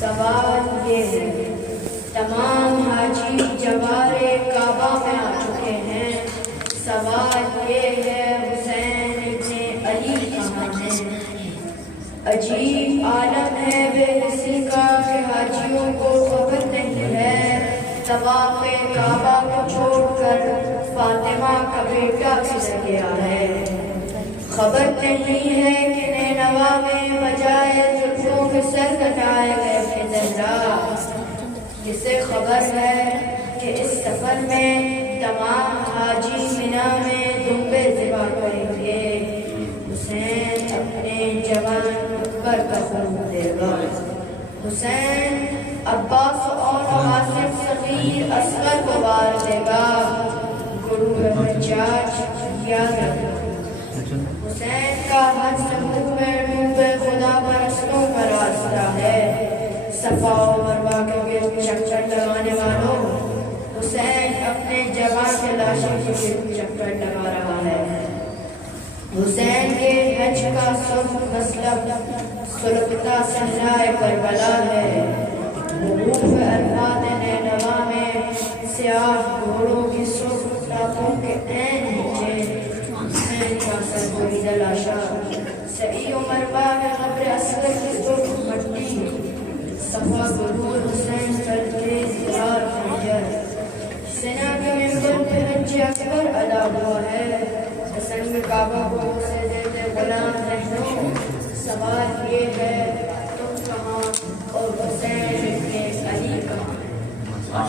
سوال یہ ہے، تمام حاجی جوار کعبہ میں آ چکے ہیں، سوال یہ ہے حسین ابن علی کہاں ہیں؟ عجیب عالم ہے بے حسی کا کہ حاجیوں کو خبر نہیں ہے طواف کعبہ کو چھوڑ کر فاطمہ کا بیٹا کدھر گیا ہے۔ خبر نہیں ہے کہ نینوا میں بجائے زلفوں کے سر کٹائے گئے تھے زہرا۔ کسے خبر ہے کہ اس سفر میں تمام حاجی منا میں دمبے ذبح کریں گے؟ حسین اپنے جوان اکبر کا خون دے گا، حسین عباس اور قاسم صغیر اصغر کو وار دے گا۔ گروہ حجاج یاد رکھنا، حسین کا ہر صندوق میں ڈوبے خدا پرستوں کا راستہ ہے۔ صفا و مروہ کے گرد چکر لگانے والوں، حسین اپنے جوان کے لاشوں کے گرد چکر لگا رہا ہے۔ حسین کے حج کا سرخ مسلب سلگتا صحرائے کربلا ہے۔ وقوف عرفات نینوا میں سیاہ گھوڑوں کی سرخ ٹاپوں کے عین نیچے حسین کا سر بریدہ لاشا، سعی و مروہ میں قبر اصغر کی سرخ مٹی، صفا گرور حسین پر تیز دھار خنجر، سنا کے ممبر پہ حج اکبر ادا ہوا ہے۔ حسن میں کعبہ کو سے دیتے غلام رہنو، سوال یہ ہے تم کہاں اور حسین ابن علی کہاں؟